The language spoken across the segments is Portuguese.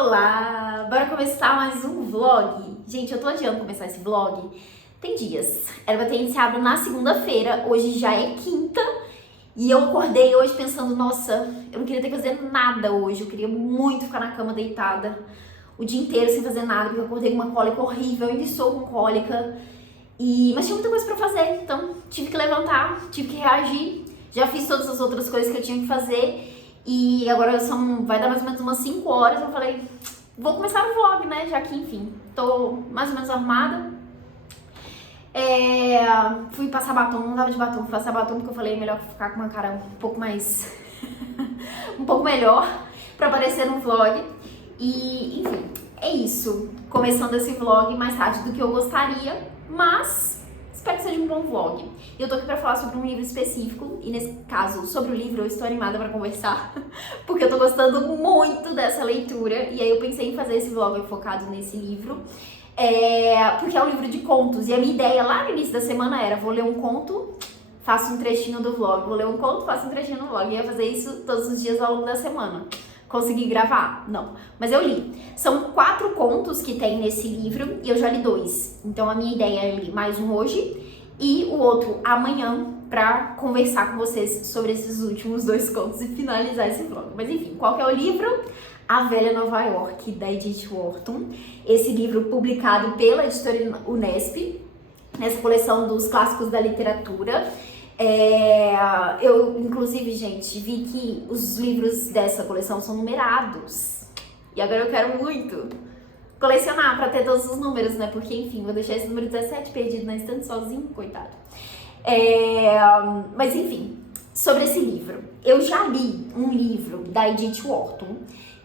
Olá! Bora começar mais um vlog. Gente, eu tô adiando começar esse vlog. Tem dias. Era pra ter iniciado na segunda-feira, hoje já é quinta. E eu acordei hoje pensando, nossa, eu não queria ter que fazer nada hoje. Eu queria muito ficar na cama deitada o dia inteiro sem fazer nada, porque eu acordei com uma cólica horrível, eu ainda estou com cólica. Mas tinha muita coisa pra fazer, então tive que levantar, tive que reagir. Já fiz todas as outras coisas que eu tinha que fazer. E agora vai dar mais ou menos umas 5 horas, eu falei, vou começar o vlog, né, já que, enfim, tô mais ou menos arrumada. Fui passar batom, não tava de batom, fui passar batom porque eu falei, melhor ficar com uma cara um pouco mais, um pouco melhor pra aparecer no vlog. E, enfim, é isso, começando esse vlog mais tarde do que eu gostaria, mas espero que seja um bom vlog. Eu tô aqui pra falar sobre um livro específico, e nesse caso, sobre o livro, eu estou animada pra conversar, porque eu tô gostando muito dessa leitura, e aí eu pensei em fazer esse vlog focado nesse livro, porque é um livro de contos, e a minha ideia lá no início da semana era, vou ler um conto, faço um trechinho do vlog, vou ler um conto, faço um trechinho do vlog, e ia fazer isso todos os dias ao longo da semana. Consegui gravar? Não. Mas eu li. São 4 contos que tem nesse livro e eu já li 2. Então a minha ideia é ler mais um hoje e o outro amanhã pra conversar com vocês sobre esses últimos 2 contos e finalizar esse vlog. Mas enfim, qual que é o livro? A Velha Nova York, da Edith Wharton. Esse livro publicado pela editora Unesp, nessa coleção dos clássicos da literatura. Eu, inclusive, gente, vi que os livros dessa coleção são numerados. E agora eu quero muito colecionar pra ter todos os números, né? Porque, enfim, vou deixar esse número 17 perdido na estante sozinho, coitado. Mas, enfim, sobre esse livro. Eu já li um livro da Edith Wharton,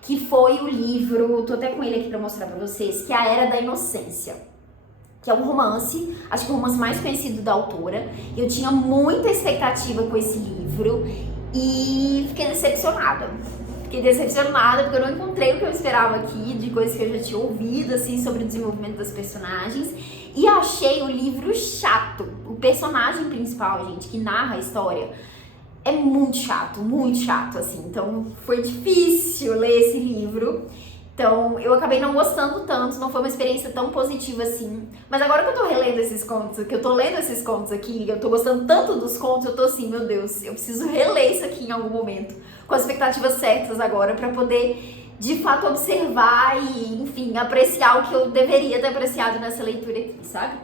que foi o livro, tô até com ele aqui pra mostrar pra vocês, que é A Era da Inocência. Que é um romance, acho que o romance mais conhecido da autora. Eu tinha muita expectativa com esse livro e fiquei decepcionada. Fiquei decepcionada porque eu não encontrei o que eu esperava aqui, de coisas que eu já tinha ouvido, assim, sobre o desenvolvimento das personagens. E achei o livro chato. O personagem principal, gente, que narra a história, é muito chato, assim. Então, foi difícil ler esse livro. Então, eu acabei não gostando tanto, não foi uma experiência tão positiva assim. Mas agora que eu tô relendo esses contos, que eu tô lendo esses contos aqui, eu tô gostando tanto dos contos, eu tô assim, meu Deus, eu preciso reler isso aqui em algum momento, com as expectativas certas agora, pra poder, de fato, observar e, enfim, apreciar o que eu deveria ter apreciado nessa leitura aqui, sabe?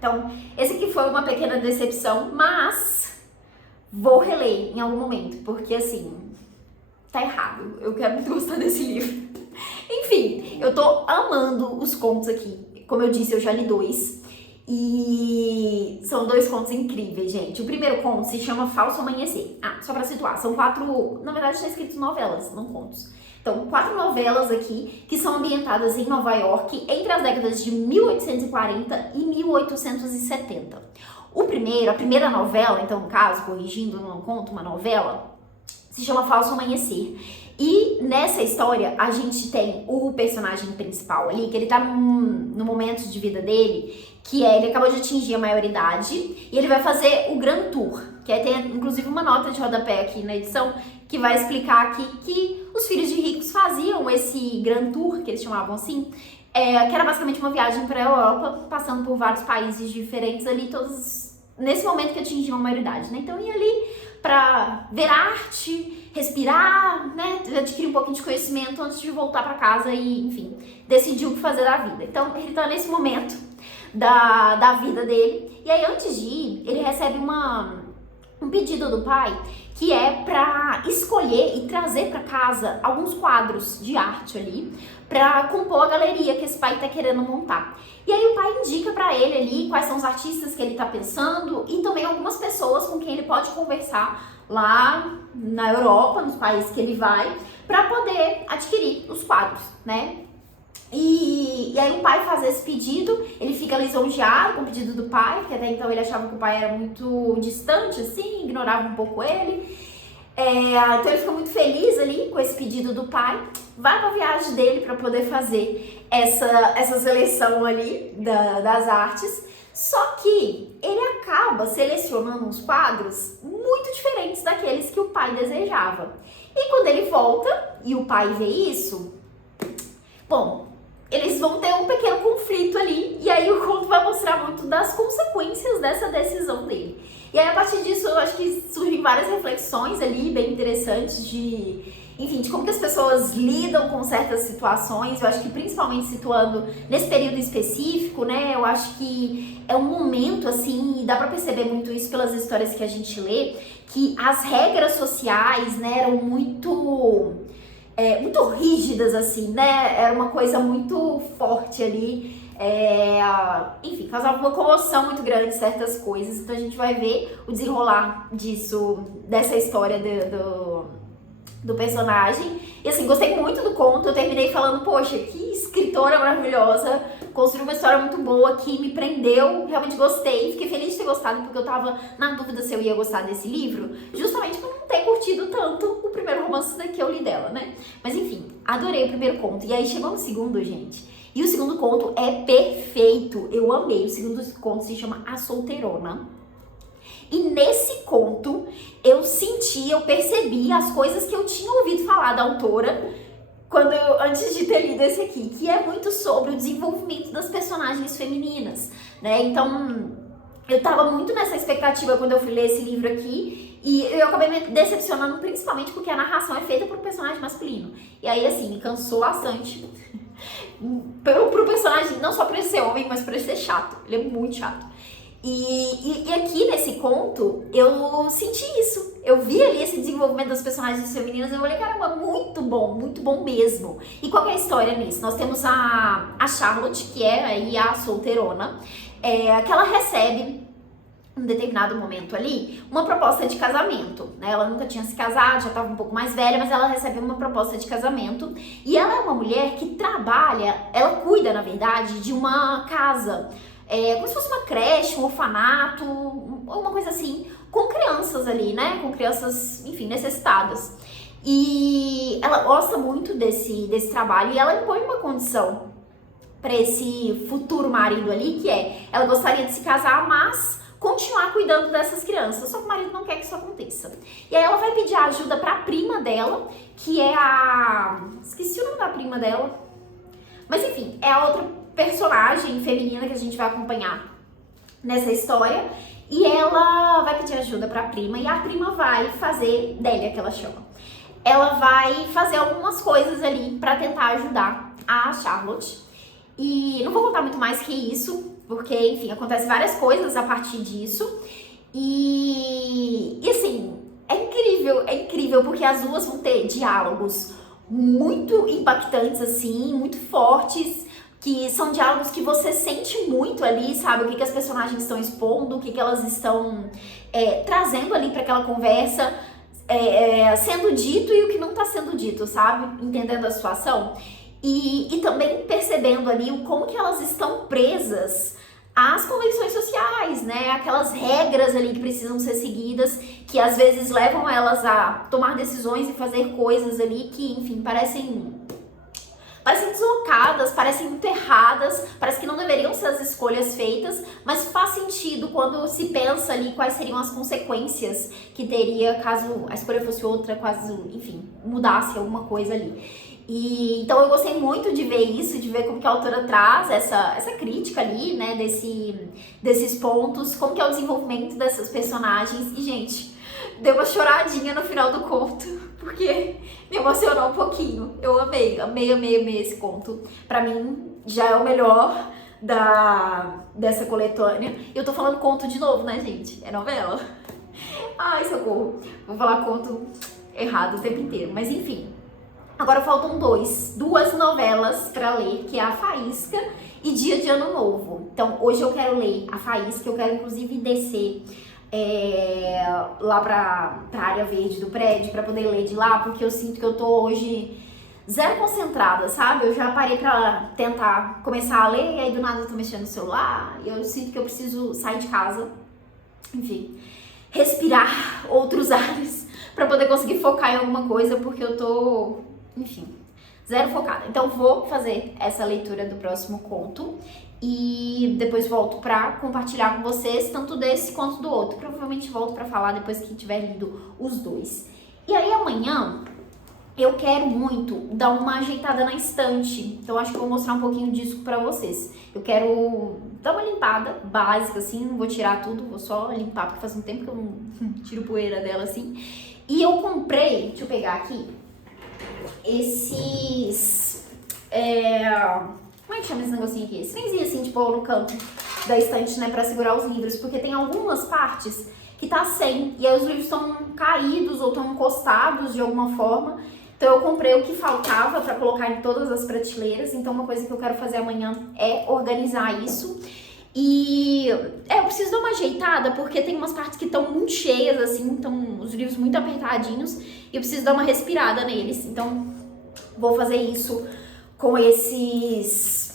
Então, esse aqui foi uma pequena decepção, mas vou reler em algum momento, porque, assim, tá errado. Eu quero muito gostar desse livro. Enfim, eu tô amando os contos aqui. Como eu disse, eu já li 2. E são 2 contos incríveis, gente. O primeiro conto se chama Falso Amanhecer. Só pra situar, são 4... Na verdade, tá escrito novelas, não contos. Então, 4 novelas aqui que são ambientadas em Nova York entre as décadas de 1840 e 1870. A primeira novela, então, no caso, corrigindo, não conto, uma novela, se chama Falso Amanhecer. E nessa história, a gente tem o personagem principal ali, que ele tá no momento de vida dele, que ele acabou de atingir a maioridade, e ele vai fazer o Grand Tour, que tem inclusive uma nota de rodapé aqui na edição, que vai explicar aqui que os filhos de ricos faziam esse Grand Tour, que eles chamavam assim, que era basicamente uma viagem pra Europa, passando por vários países diferentes ali, todos nesse momento que atingiam a maioridade, né? Então ia ali pra ver arte, respirar, né, adquirir um pouquinho de conhecimento antes de voltar pra casa e, enfim, decidir o que fazer da vida. Então, ele tá nesse momento da vida dele. E aí, antes de ir, ele recebe um pedido do pai, que é pra escolher e trazer pra casa alguns quadros de arte ali, pra compor a galeria que esse pai tá querendo montar. E aí o pai indica pra ele ali quais são os artistas que ele tá pensando e também algumas pessoas com quem ele pode conversar lá na Europa, nos países que ele vai, pra poder adquirir os quadros, né? E aí o pai faz esse pedido, ele fica lisonjeado com o pedido do pai, porque até então ele achava que o pai era muito distante, assim, ignorava um pouco ele. Então ele fica muito feliz ali com esse pedido do pai, vai pra viagem dele pra poder fazer essa seleção ali das artes. Só que ele acaba selecionando uns quadros muito diferentes daqueles que o pai desejava. E quando ele volta e o pai vê isso, Bom, eles vão ter um pequeno conflito ali, e aí o conto vai mostrar muito das consequências dessa decisão dele. E aí, a partir disso, eu acho que surgem várias reflexões ali, bem interessantes enfim, de como que as pessoas lidam com certas situações. Eu acho que principalmente situando nesse período específico, né, eu acho que é um momento, assim, e dá pra perceber muito isso pelas histórias que a gente lê, que as regras sociais, né, eram muito rígidas, assim, né? Era uma coisa muito forte ali. Enfim, causava uma comoção muito grande em certas coisas. Então a gente vai ver o desenrolar dessa história do personagem. E assim, gostei muito do conto. Eu terminei falando, poxa, que escritora maravilhosa. Construiu uma história muito boa que me prendeu. Realmente gostei. Fiquei feliz de ter gostado, porque eu tava na dúvida se eu ia gostar desse livro, justamente por não ter curtido tanto o primeiro romance que eu li dela, né? Mas enfim, adorei o primeiro conto. E aí chegou no segundo, gente. E o segundo conto é perfeito. Eu amei. O segundo conto se chama A Solteirona. E nesse conto, eu percebi as coisas que eu tinha ouvido falar da autora antes de ter lido esse aqui, que é muito sobre o desenvolvimento das personagens femininas, né? Então, eu tava muito nessa expectativa quando eu fui ler esse livro aqui, e eu acabei me decepcionando principalmente porque a narração é feita por um personagem masculino. E aí, assim, me cansou bastante. Pro personagem, não só por ele ser homem, mas por ele ser chato. Ele é muito chato. E aqui nesse conto, eu senti isso. Eu vi ali esse desenvolvimento das personagens femininas e eu falei, caramba, muito bom mesmo. E qual que é a história nisso? Nós temos a Charlotte, que é aí a solteirona, que ela recebe, em um determinado momento ali, uma proposta de casamento, né? Ela nunca tinha se casado, já estava um pouco mais velha, mas ela recebe uma proposta de casamento. E ela é uma mulher que ela cuida, na verdade, de uma casa, como se fosse uma creche, um orfanato, uma coisa assim, com crianças ali, né? Com crianças, enfim, necessitadas. E ela gosta muito desse trabalho e ela impõe uma condição para esse futuro marido ali, que ela gostaria de se casar, mas continuar cuidando dessas crianças, só que o marido não quer que isso aconteça. E aí ela vai pedir ajuda para a prima dela, que é esqueci o nome da prima dela, mas enfim, é a outra personagem feminina que a gente vai acompanhar nessa história, e ela vai pedir ajuda pra prima, e a prima vai fazer, Délia que ela chama, ela vai fazer algumas coisas ali pra tentar ajudar a Charlotte, e não vou contar muito mais que isso, porque, enfim, acontece várias coisas a partir disso, e assim, é incrível, porque as duas vão ter diálogos muito impactantes, assim, muito fortes, que são diálogos que você sente muito ali, sabe? O que as personagens estão expondo, o que elas estão trazendo ali para aquela conversa, sendo dito e o que não tá sendo dito, sabe? Entendendo a situação. E também percebendo ali como que elas estão presas às convenções sociais, né? Aquelas regras ali que precisam ser seguidas, que às vezes levam elas a tomar decisões e fazer coisas ali que, enfim, parecem deslocadas, parecem muito erradas, parece que não deveriam ser as escolhas feitas, mas faz sentido quando se pensa ali quais seriam as consequências que teria caso a escolha fosse outra, caso, enfim, mudasse alguma coisa ali. E então eu gostei muito de ver isso, de ver como que a autora traz essa crítica ali, né, desses pontos, como que é o desenvolvimento dessas personagens. E, gente, deu uma choradinha no final do conto, porque me emocionou um pouquinho. Eu amei esse conto. Pra mim, já é o melhor dessa coletânea. E eu tô falando conto de novo, né, gente? É novela. Ai, socorro. Vou falar conto errado o tempo inteiro. Mas, enfim. Agora faltam duas novelas pra ler, que é A Faísca e Dia de Ano Novo. Então, hoje eu quero ler A Faísca. Eu quero, inclusive, descer lá pra área verde do prédio pra poder ler de lá, porque eu sinto que eu tô hoje zero concentrada, sabe? Eu já parei pra tentar começar a ler e aí do nada eu tô mexendo no celular e eu sinto que eu preciso sair de casa, enfim, respirar outros ares pra poder conseguir focar em alguma coisa, porque eu tô, enfim, zero focada. Então vou fazer essa leitura do próximo conto e depois volto pra compartilhar com vocês, tanto desse quanto do outro. Provavelmente volto pra falar depois que tiver lido os dois. E aí amanhã eu quero muito dar uma ajeitada na estante. Então acho que eu vou mostrar um pouquinho disso pra vocês. Eu quero dar uma limpada básica, assim, não vou tirar tudo, vou só limpar, porque faz um tempo que eu não tiro poeira dela, assim. E eu comprei, deixa eu pegar aqui, esses... como é que chama esse negocinho aqui? Esse trenzinho assim, tipo, no canto da estante, né, pra segurar os livros, porque tem algumas partes que tá sem, e aí os livros estão caídos ou estão encostados de alguma forma. Então eu comprei o que faltava pra colocar em todas as prateleiras. Então uma coisa que eu quero fazer amanhã é organizar isso. E eu preciso dar uma ajeitada, porque tem umas partes que estão muito cheias, assim, estão os livros muito apertadinhos, e eu preciso dar uma respirada neles. Então vou fazer isso com esse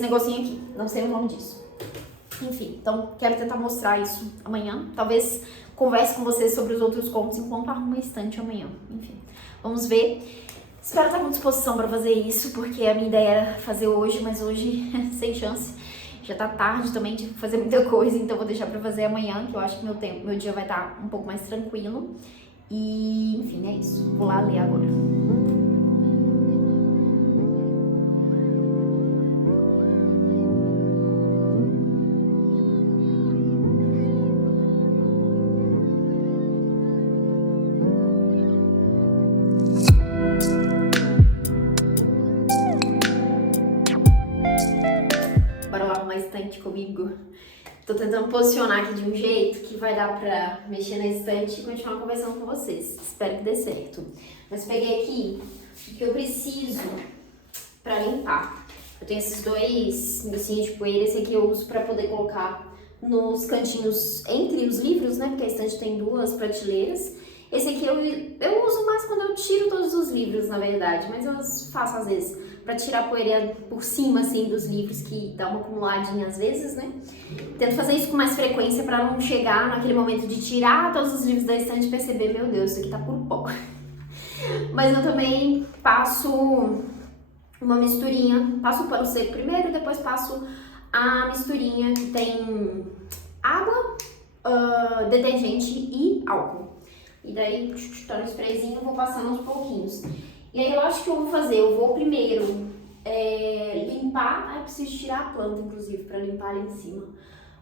negocinho aqui, não sei o nome disso. Enfim, então quero tentar mostrar isso amanhã. Talvez converse com vocês sobre os outros contos enquanto arrumo a estante amanhã. Enfim, vamos ver. Espero estar com disposição para fazer isso, porque a minha ideia era fazer hoje, mas hoje sem chance. Já tá tarde também, tive que fazer muita coisa, então vou deixar pra fazer amanhã, que eu acho que meu dia vai estar um pouco mais tranquilo. E, enfim, é isso. Vou lá ler agora. Estante comigo. Tô tentando posicionar aqui de um jeito que vai dar pra mexer na estante e continuar conversando com vocês. Espero que dê certo. Mas peguei aqui o que eu preciso pra limpar. Eu tenho esses dois negocinhos de poeira. Esse aqui eu uso pra poder colocar nos cantinhos entre os livros, né? Porque a estante tem duas prateleiras. Esse aqui eu uso mais quando eu tiro todos os livros, na verdade. Mas eu faço às vezes pra tirar a poeira por cima, assim, dos livros, que dá uma acumuladinha às vezes, né? Tento fazer isso com mais frequência pra não chegar naquele momento de tirar todos os livros da estante e perceber, meu Deus, isso aqui tá por pó. Mas eu também passo uma misturinha, passo o pano seco primeiro, depois passo a misturinha que tem água, detergente e álcool. E daí, tá no sprayzinho, vou passando aos pouquinhos. E aí eu acho que eu vou fazer, eu vou primeiro limpar, eu preciso tirar a planta, inclusive, pra limpar ali em cima.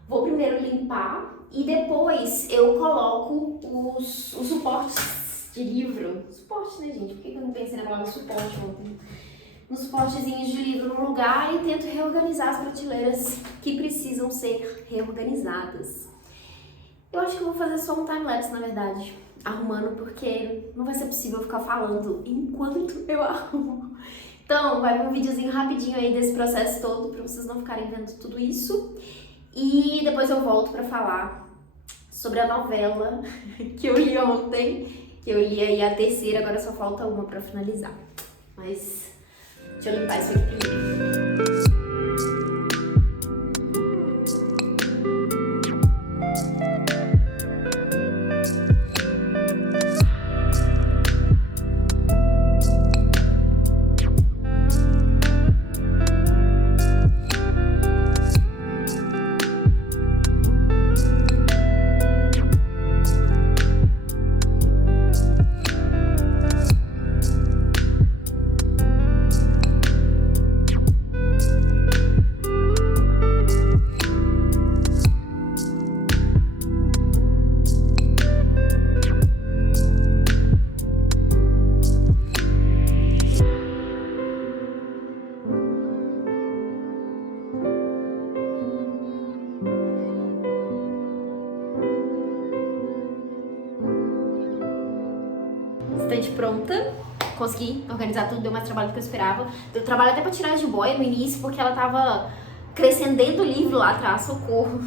Vou primeiro limpar e depois eu coloco os suportes de livro. Suporte, né, gente? Por que eu não pensei na palavra suporte ontem? Uns suportezinhos de livro no lugar e tento reorganizar as prateleiras que precisam ser reorganizadas. Eu acho que eu vou fazer só um time-lapse, na verdade, arrumando, porque não vai ser possível ficar falando enquanto eu arrumo. Então, vai vir um videozinho rapidinho aí desse processo todo, pra vocês não ficarem vendo tudo isso. E depois eu volto pra falar sobre a novela que eu li ontem, que eu li aí a terceira, agora só falta uma pra finalizar. Mas deixa eu limpar isso aqui primeiro. Estante pronta, consegui organizar tudo, deu mais trabalho do que eu esperava. Deu trabalho até pra tirar a jiboia no início, porque ela tava crescendo dentro do livro lá atrás, socorro.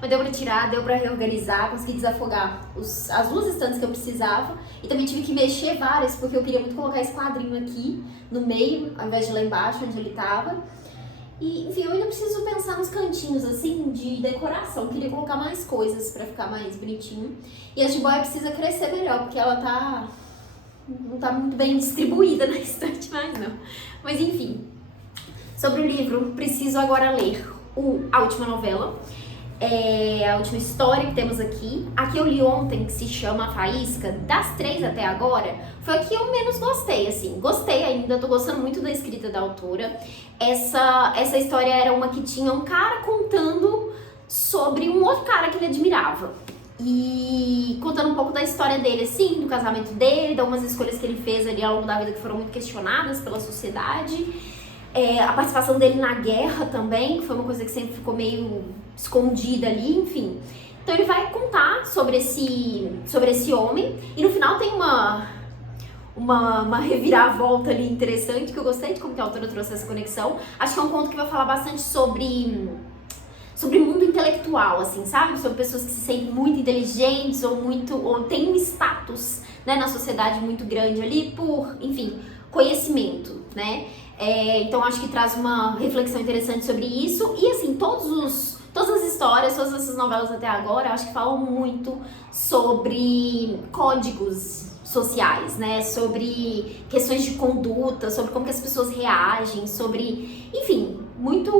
Mas deu pra tirar, deu pra reorganizar, consegui desafogar as duas estantes que eu precisava. E também tive que mexer várias, porque eu queria muito colocar esse quadrinho aqui no meio, ao invés de lá embaixo, onde ele tava. E, enfim, eu ainda preciso pensar nos cantinhos, assim, de decoração. Queria colocar mais coisas pra ficar mais bonitinho. E a jiboia precisa crescer melhor, porque ela não tá muito bem distribuída na estante mais, não. Mas, enfim, sobre o livro, preciso agora ler a última novela. É a última história que temos aqui. A que eu li ontem, que se chama A Faísca, das 3 até agora, foi a que eu menos gostei, assim. Gostei ainda, tô gostando muito da escrita da autora. Essa história era uma que tinha um cara contando sobre um outro cara que ele admirava. E contando um pouco da história dele, assim, do casamento dele, de algumas escolhas que ele fez ali ao longo da vida que foram muito questionadas pela sociedade. A participação dele na guerra também, que foi uma coisa que sempre ficou meio escondida ali, enfim. Então ele vai contar sobre esse homem, e no final tem uma reviravolta ali interessante, que eu gostei de como que a autora trouxe essa conexão. Acho que é um conto que vai falar bastante sobre mundo intelectual, assim, sabe? Sobre pessoas que se sentem muito inteligentes ou têm um status, né, na sociedade muito grande ali por, enfim, conhecimento, né? Então acho que traz uma reflexão interessante sobre isso. E assim, todas as histórias, todas essas novelas até agora, acho que falam muito sobre códigos sociais, né? Sobre questões de conduta, sobre como que as pessoas reagem, sobre, enfim, muito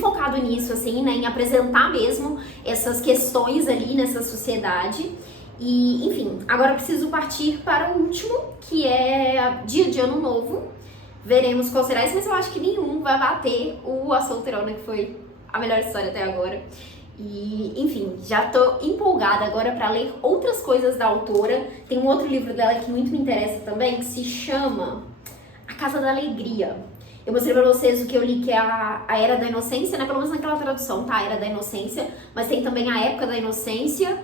focado nisso, assim, né? Em apresentar mesmo essas questões ali nessa sociedade. E, enfim, agora eu preciso partir para o último, que é Dia de Ano Novo. Veremos qual será esse, mas eu acho que nenhum vai bater o A Solteirona, que foi a melhor história até agora. E, enfim, já tô empolgada agora para ler outras coisas da autora. Tem um outro livro dela que muito me interessa também, que se chama A Casa da Alegria. Eu mostrei pra vocês o que eu li, que é a Era da Inocência, né? Pelo menos naquela tradução, tá? A Era da Inocência. Mas tem também a Época da Inocência.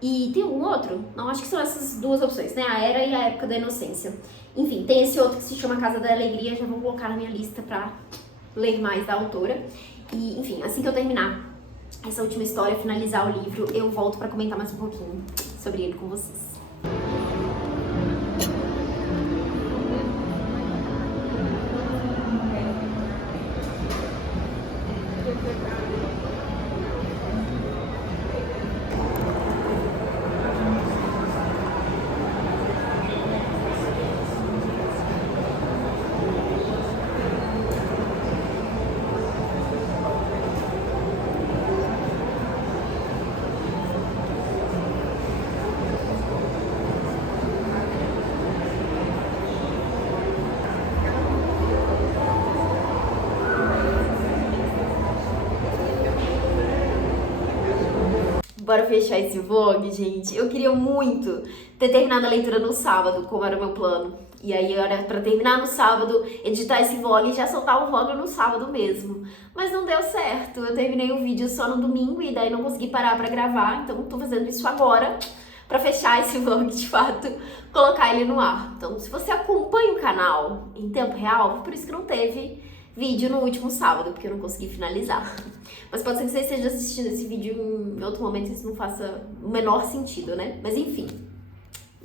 E tem algum outro? Não, acho que são essas duas opções, né? A Era e a Época da Inocência. Enfim, tem esse outro que se chama Casa da Alegria. Já vou colocar na minha lista pra ler mais da autora. E, enfim, assim que eu terminar essa última história, finalizar o livro, eu volto pra comentar mais um pouquinho sobre ele com vocês. Bora fechar esse vlog, gente. Eu queria muito ter terminado a leitura no sábado, como era o meu plano. E aí era pra terminar no sábado, editar esse vlog e já soltar o vlog no sábado mesmo. Mas não deu certo. Eu terminei o vídeo só no domingo e daí não consegui parar pra gravar. Então tô fazendo isso agora pra fechar esse vlog de fato, colocar ele no ar. Então se você acompanha o canal em tempo real, por isso que não teve vídeo no último sábado, porque eu não consegui finalizar. Mas pode ser que você esteja assistindo esse vídeo em outro momento e isso não faça o menor sentido, né? Mas enfim,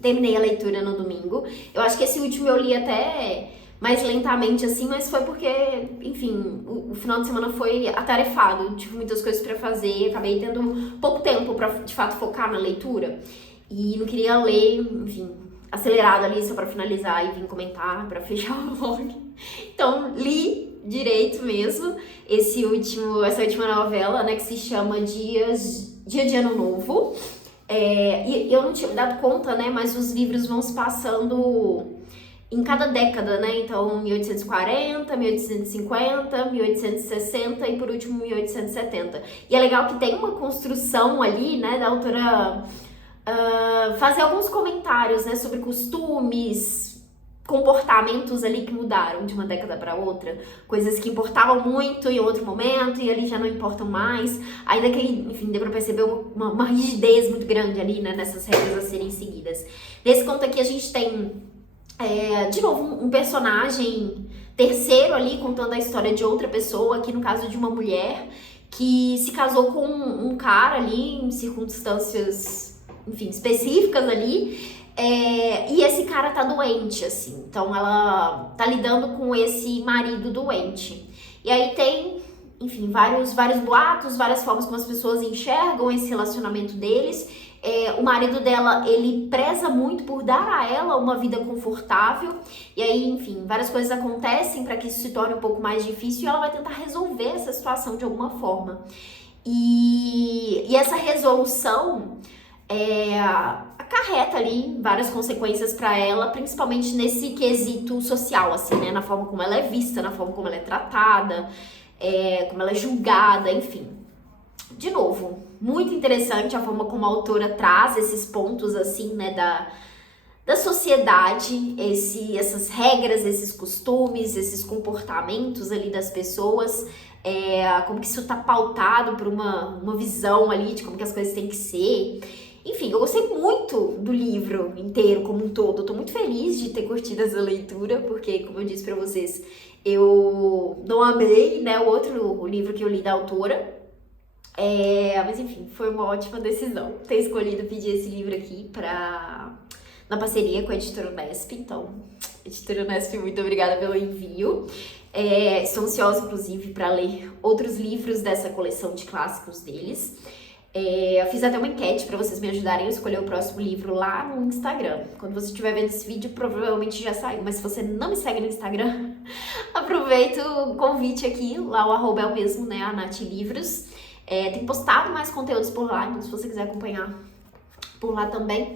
terminei a leitura no domingo. Eu acho que esse último eu li até mais lentamente, assim, mas foi porque, enfim, o final de semana foi atarefado. Tive muitas coisas pra fazer, acabei tendo pouco tempo pra, de fato, focar na leitura. E não queria ler, enfim, acelerado ali só pra finalizar e vir comentar, pra fechar o vlog. Então, li direito mesmo essa última novela, né, que se chama Dia de Ano Novo. E eu não tinha me dado conta, né, mas os livros vão se passando em cada década, né, então 1840, 1850, 1860 e por último 1870. E é legal que tem uma construção ali, né, da autora fazer alguns comentários, né, sobre costumes, comportamentos ali que mudaram de uma década para outra, coisas que importavam muito em outro momento e ali já não importam mais, ainda que, enfim, deu pra perceber uma rigidez muito grande ali, né, nessas regras a serem seguidas. Nesse conto aqui a gente tem, de novo, um personagem terceiro ali contando a história de outra pessoa, aqui no caso de uma mulher, que se casou com um cara ali em circunstâncias, enfim, específicas ali, e esse cara tá doente, assim, então ela tá lidando com esse marido doente. E aí tem, enfim, vários boatos, várias formas como as pessoas enxergam esse relacionamento deles. O marido dela, ele preza muito por dar a ela uma vida confortável, e aí, enfim, várias coisas acontecem para que isso se torne um pouco mais difícil e ela vai tentar resolver essa situação de alguma forma. E essa resolução acarreta ali várias consequências para ela, principalmente nesse quesito social, assim, né? Na forma como ela é vista, na forma como ela é tratada, como ela é julgada, enfim. De novo, muito interessante a forma como a autora traz esses pontos, assim, né, da sociedade, essas regras, esses costumes, esses comportamentos ali das pessoas, como que isso tá pautado por uma visão ali de como que as coisas têm que ser. Enfim, eu gostei muito do livro inteiro, como um todo. Eu tô muito feliz de ter curtido essa leitura, porque, como eu disse pra vocês, eu não amei, né, o livro que eu li da autora. Mas enfim, foi uma ótima decisão ter escolhido pedir esse livro aqui na parceria com a Editora Unesp. Então, Editora Unesp, muito obrigada pelo envio. Estou ansiosa, inclusive, para ler outros livros dessa coleção de clássicos deles. Eu fiz até uma enquete para vocês me ajudarem a escolher o próximo livro lá no Instagram. Quando você estiver vendo esse vídeo, provavelmente já saiu. Mas se você não me segue no Instagram, aproveita o convite aqui. Lá o arroba é o mesmo, né? A Nath Livros. Tem postado mais conteúdos por lá, então se você quiser acompanhar por lá também.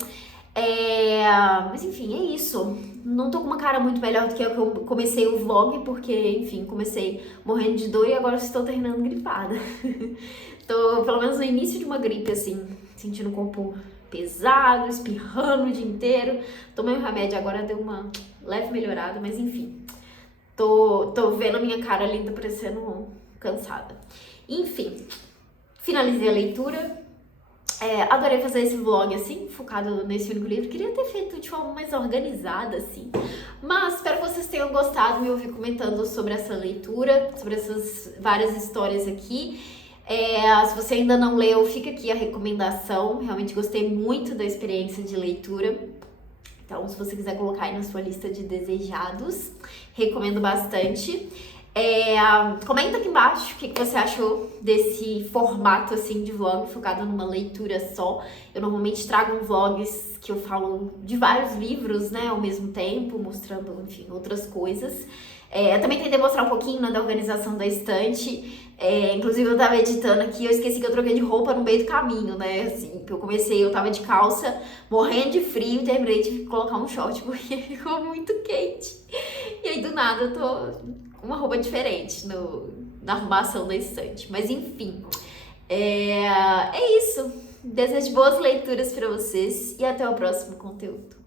Mas enfim, é isso. Não tô com uma cara muito melhor do que eu comecei o vlog, porque, enfim, comecei morrendo de dor e agora estou terminando gripada. Tô, pelo menos no início de uma gripe, assim, sentindo o corpo pesado, espirrando o dia inteiro. Tomei um remédio, agora deu uma leve melhorada, mas enfim. Tô vendo a minha cara linda parecendo cansada. Enfim, finalizei a leitura. Adorei fazer esse vlog assim, focado nesse único livro. Queria ter feito de forma mais organizada, assim. Mas espero que vocês tenham gostado de me ouvir comentando sobre essa leitura, sobre essas várias histórias aqui. Se você ainda não leu, fica aqui a recomendação. Realmente gostei muito da experiência de leitura. Então, se você quiser colocar aí na sua lista de desejados, recomendo bastante. Comenta aqui embaixo o que você achou desse formato assim de vlog focado numa leitura só. Eu normalmente trago vlogs que eu falo de vários livros, né, ao mesmo tempo, mostrando, enfim, outras coisas. Eu também tentei mostrar um pouquinho, né, da organização da estante. Inclusive eu tava editando aqui, eu esqueci que eu troquei de roupa no meio do caminho, né, assim, que eu tava de calça, morrendo de frio, terminei de colocar um short porque ficou muito quente. E aí do nada eu tô uma roupa diferente na arrumação da estante. Mas enfim, é isso. Desejo boas leituras para vocês e até o próximo conteúdo.